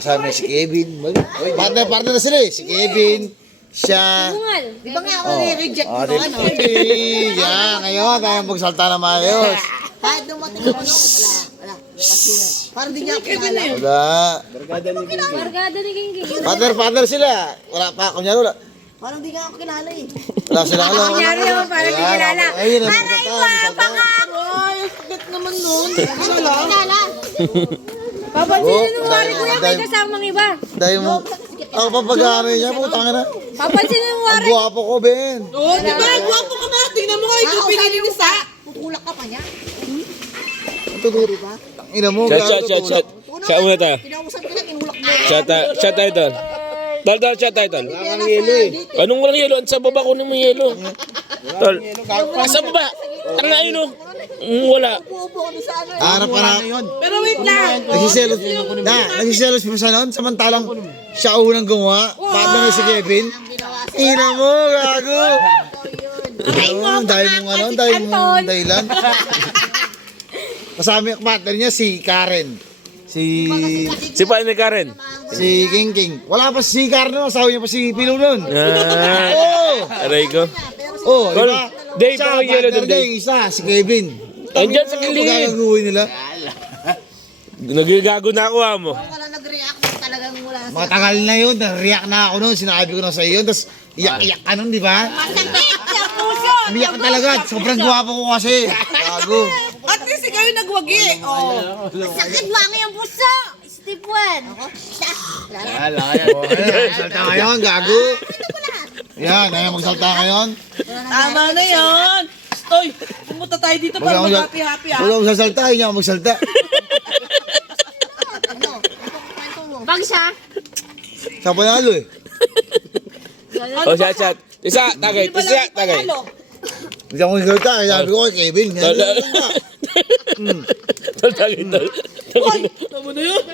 Kasama si Kevin. Partner na sila eh. Si Kevin, siya. Di ba nga ako reject mo ano? Yan, ngayon tayo magsalta na maayos. Kahit dumating ako, wala. Kasi, parang di niya ako kilala. Wala. Bargada ni King. Partner sila. Wala pa, kunyari wala. Parang di nga ako kilala eh. Wala sila alam. Kunyari yun, parang di kilala. Ayun, Aray ko, pangako! Ay, sakit naman nun. Kilala. Papansinin mo wari ko yan, may kasamang iba. Dahil mo, ako papagano niya, putang na. Papansinin mo Ang wari. gwapo ko, Ben. Oo, di ba? Gwapo ka na. Tingnan mo nga, ikaw pinili ni Sa. Tutulak ka pa niya. Tuturo ba? Ina mo, Shot. Siya una tayo. Pinausap ka lang, inulak mo. Shot tayo, tol. Tol, shot tayo, tol. Ang yelo eh. Anong walang yelo? Sa baba kunin mo yelo. Tol. Sa baba. Tanga yun, oh. Wala. Upo kami sa ano eh. Harap ka na. Pero wait lang. Nagsiselos pa siya noon, samantalang siya unang gumawa. Partner na si Kevin. Ina mo, gago. Dahil mong ano, dahil mong dahilan. Kasama yung partner niya, si Karen. Si paano ni Karen? Si King. Wala pa si Karen noon, asawa niya pa si Pilo noon. Oo! Aray ko. Oo, di ba? Dave, Siya, parang yelo partner dun, niya Dave. yung isa, si Kevin. Andyan sa gilid. Magagaguhin nila. Nagigago na ako, mo. Wala nag-react talagang wala sa... Matagal na yun, na-react na ako noon, sinabi ko na sa iyo, tapos iyak-iyak ka noon, di ba? Masakit sa puso! Umiyak ka talaga, sobrang gwapo ko kasi. Gago. At least ikaw yung nagwagi. Oh. Masakit lang yung puso! Step 1. Salta ngayon, gago. Yan, ayaw magsalta ngayon. Tama na yan. Stoy, pumunta tayo dito para mag-happy-happy ha. Wala akong sasalta, hindi ako magsalta. Pag siya, Sa panalo eh. Oh, shot. Isa, tagay. Hindi ako magsalta, sabi ko kay Kevin. Tol, tagay, tol. Tama na yun.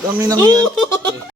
Tangin ang yan.